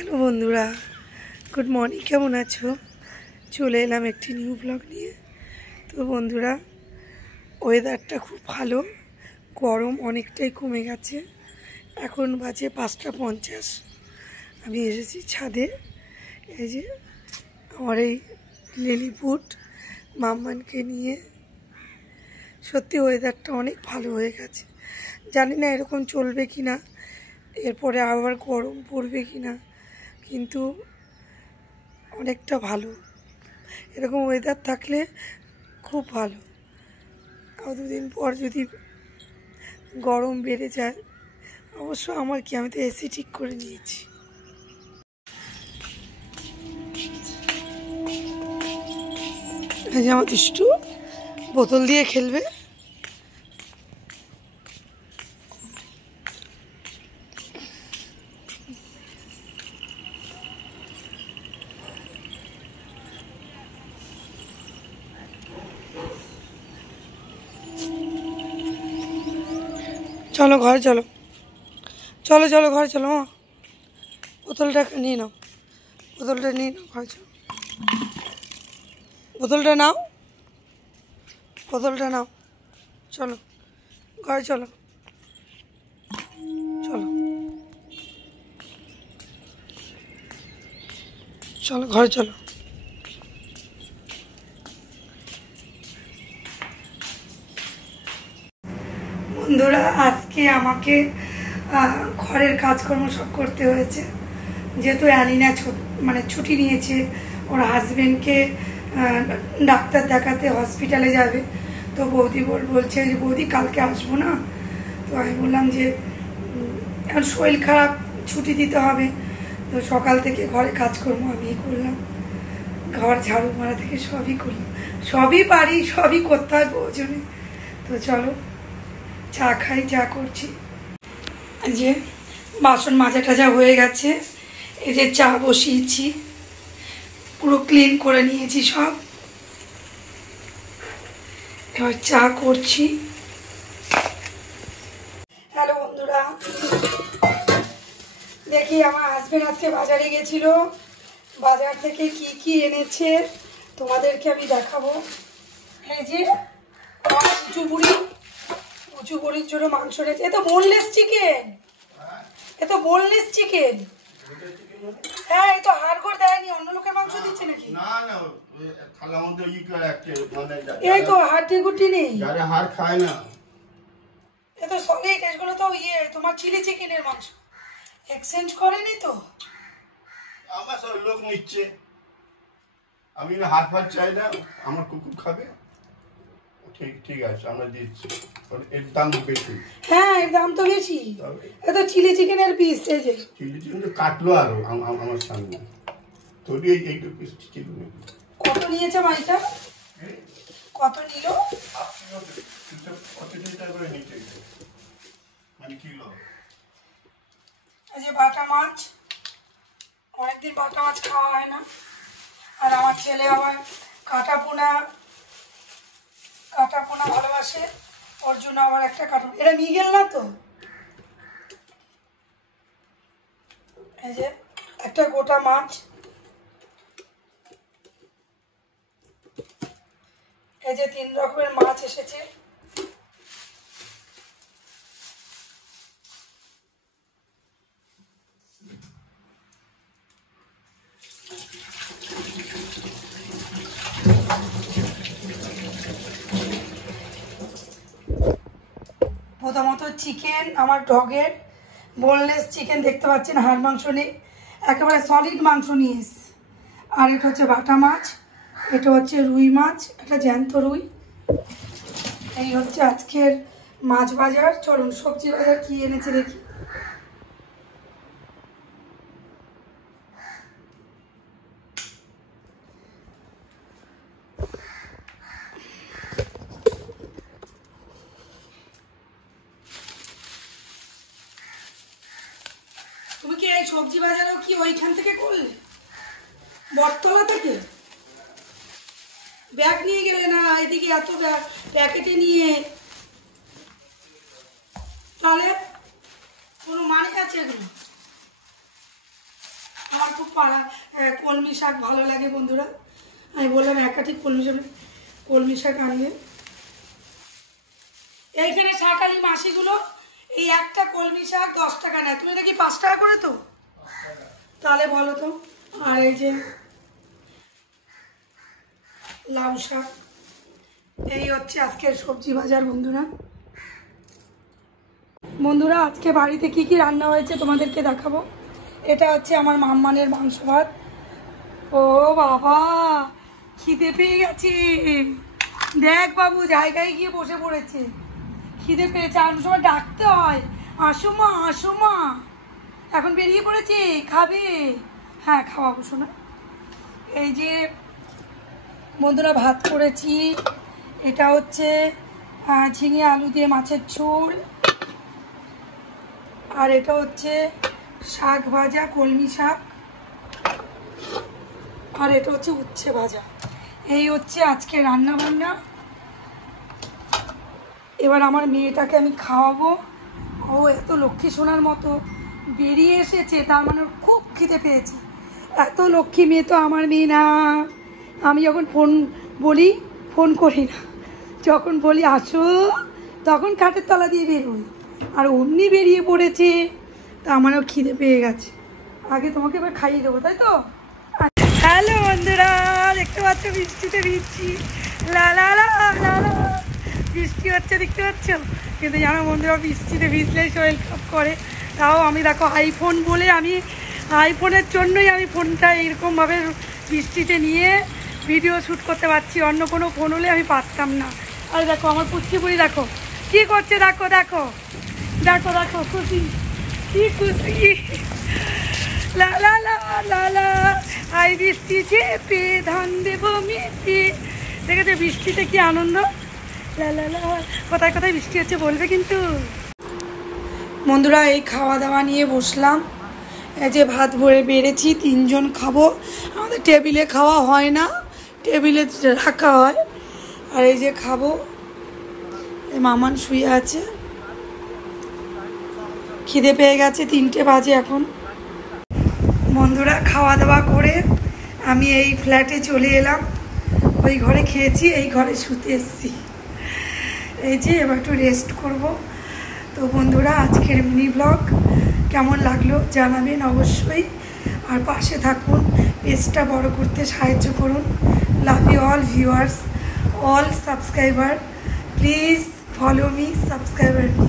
Hello বন্ধুরা, good morning. কেমন আছো? চলে এলাম একটি নিউ ব্লগ নিয়ে। তো বন্ধুরা, ওয়েদারটা খুব ভালো, গরম অনেকটাই কমে গেছে। এখন বাজে 5:50। আমি এসেছি ছাদে। এই যে আমার এই লিলিপুট মাম্মানকে নিয়ে। সত্যি ওয়েদারটা অনেক ভালো হয়ে গেছে। জানি না এরকম চলবে কি না, এরপরে আবার গরম পড়বে কি না, কিন্তু অনেকটা ভালো। এরকম ওয়েদার থাকলে খুব ভালো। আর দুদিন পর যদি গরম বেড়ে যায়, অবশ্য আমার কি, আমি তো এসি ঠিক করে নিয়েছি। এই যে আমার দুষ্টু বোতল দিয়ে খেলবে। চলো ঘরে চলো, চলো চলো ঘরে চলো। বোতলটা নিয়ে নাও, বোতলটা নিয়ে নাও, ঘরে চলো। বোতলটা নাও, বোতলটা নাও, চলো ঘরে চলো, চলো চলো ঘরে চলো। বন্ধুরা, আজকে আমাকে ঘরের কাজকর্ম সব করতে হয়েছে, যেহেতু অ্যানিনা ছুটি নিয়েছে। ওর হাজবেন্ডকে ডাক্তার দেখাতে হসপিটালে যাবে। তো বৌদি বলছে যে বৌদি কালকে আসবো না। তো আমি বললাম যে এখন শরীর খারাপ, ছুটি দিতে হবে। তো সকাল থেকে ঘরে কাজকর্ম আমিই করলাম, ঘর ঝাড়ু মারা থেকে সবই করলাম। সবই পারি, সবই করতে হয় প্রয়োজনে। তো চলো চা খাই, চা করছি। এই যে বাসন মাজা টাজা হয়ে গেছে, এই যে চা বসিয়েছি, পুরো ক্লিন করে নিয়েছি সব। এবার চা করছি। হ্যালো বন্ধুরা, দেখি আমার হাজবেন্ড আজকে বাজারে গেছিল, বাজার থেকে কি কি এনেছে তোমাদেরকে আমি দেখাবো। এই যে উঁচু বুড়ির জন্য মাংস এনেছে। এ তো বোনলেস চিকেন, এ তো বোনলেস চিকেন। হ্যাঁ, এই তো হাড়গোড় দেয়নি, অন্য লোকের মাংস দিচ্ছে নাকি? না না, থালার মধ্যে এই তো হাড্ডি গুড্ডি নেই, যারা হাড় খায় না। এ তো সলিড, এগুলো তো তোমার চিলি চিকেনের মাংস। এক্সচেঞ্জ করেনি তো? আমার সব লোক নিচ্ছে, আমি হাত ফাট চাই না, আমার কুকুর খাবে। ঠিক ঠিক আছে, আমরা দিচ্ছি, এর দাম বেশি। হ্যাঁ, এর দাম তো বেশি। এ তো চিলি চিকেনের পিস। এই যে চিলি চিকেন তো কাটলো আরো আমার সামনে, তোর এইটু পিস চিকেন। কত নিয়েছে মাইটা? কত নিল? এই যে বাটা মাছ, অনেকদিন বাটা মাছ খাওয়া হয় না। আর আমার ছেলে আবার কাটা পোনা ভালোবাসে, ওর জন্য আবার একটা কাটা। এটা মিগেল না তো? এই যে একটা গোটা মাছ, এই যে 3 রকমের মাছ এসেছে। প্রথমত চিকেন, আমার ডগের বোনলেস চিকেন, দেখতে পাচ্ছেন হাড় মাংস নেই, একেবারে সলিড মাংস নিয়ে এসছে। আর এটা হচ্ছে বাটা মাছ, এটা হচ্ছে রুই মাছ, এটা জ্যান্ত রুই। এই হচ্ছে আজকের মাছ বাজার। চলুন সবজি বাজার কি এনেছে দেখি। তুমি কি এই সবজি বাজারও কি ওইখান থেকে করলে, বটতলা থেকে? ব্যাগ নিয়ে গেলে না, এদিকে এত প্যাকেটে নিয়ে, তাহলে কোনো মানে আছে এগুলো? আমার খুব কলমি শাক ভালো লাগে বন্ধুরা। আমি বললাম একাটি কলমি শাক আনবে। এইখানে শাকালি মাসিগুলো এই একটা কলমি শাক 10 টাকা নেয়। তুমি নাকি 5 টাকা করে তো? তাহলে বলো তো। আর এই যে লাউ শাক, এই হচ্ছে আজকের সবজি বাজার বন্ধুরা। বন্ধুরা আজকে বাড়িতে কি কি রান্না হয়েছে তোমাদেরকে দেখাবো। এটা হচ্ছে আমার মাম্মানের মাংস ভাত। ও বাবা, খিদে পেয়ে গেছে। দেখ বাবু জায়গায় গিয়ে বসে পড়েছে, খিদে পেয়েছে। আর সময় ডাকতে হয়, আসো মা আসো মা। এখন বেরিয়ে পড়েছে, খাবে? হ্যাঁ খাওয়াবো শোনা। এই যে বন্ধুরা ভাত করেছি, এটা হচ্ছে ঝিঙে আলু দিয়ে মাছের ঝোল, আর এটা হচ্ছে শাক ভাজা, কলমি শাক, আর এটা হচ্ছে উচ্ছে ভাজা। এই হচ্ছে আজকে রান্না বান্না। এবার আমার মেয়েটাকে আমি খাওয়াবো। ও এত লক্ষ্মী সোনার মতো বেরিয়ে এসেছে, তার মানে খুব খিদে পেয়েছে। এত লক্ষ্মী মেয়ে তো আমার মেয়ে না। আমি যখন ফোন করি না, যখন বলি আসো তখন খাটের তলা দিয়ে বেরোই, আর অমনি বেরিয়ে পড়েছে। তা আমারও খিদে পেয়ে গেছে। আগে তোমাকে এবার খাইয়ে দেবো, তাই তো? হ্যালো বন্ধুরা, দেখতে পাচ্ছ বৃষ্টিতে ভিজছি। লা লা লা লা লা, বৃষ্টি হচ্ছে দেখতে পাচ্ছ। কিন্তু জানো বন্ধুরা, বৃষ্টিতে ভিজলেই শরীর খারাপ করে। তাও আমি দেখো আইফোন বলে, আমি আইফোনের জন্যই আমি ফোনটা এরকমভাবে বৃষ্টিতে নিয়ে ভিডিও শ্যুট করতে পারছি। অন্য কোনো ফোন হলে আমি পারতাম না। আর দেখো আমার পুচকি বুড়ি দেখো কী করছে, দেখো দেখো দেখো দেখো, খুশি কি খুশি। লা লা লা লা লা, আই বৃষ্টি চেপে ধান দেবো মেপে। দেখেছো বৃষ্টিতে কি আনন্দ। লা লা লা, কোথায় কোথায় বৃষ্টি হচ্ছে বলবে কিন্তু। বন্ধুরা এই খাওয়া দাওয়া নিয়ে বসলাম। এই যে ভাত ভরে বেড়েছি, 3 জন খাবো। আমাদের টেবিলে খাওয়া হয় না, টেবিলে রাখা হয়। আর এই যে খাবো। এই মামান শুয়ে আছে, খিদে পেয়ে গেছে, 3টে বাজে এখন। বন্ধুরা খাওয়া দাওয়া করে আমি এই ফ্ল্যাটে চলে এলাম। ওই ঘরে খেয়েছি, এই ঘরে শুতে এসেছি। এই যে এবার একটু রেস্ট করব। তো বন্ধুরা আজকের মিনি ব্লগ কেমন লাগলো জানাবেন অবশ্যই। আর পাশে থাকুন, পেজটা বড় করতে সাহায্য করুন। Love you all viewers, all subscriber, please follow me, subscriber me.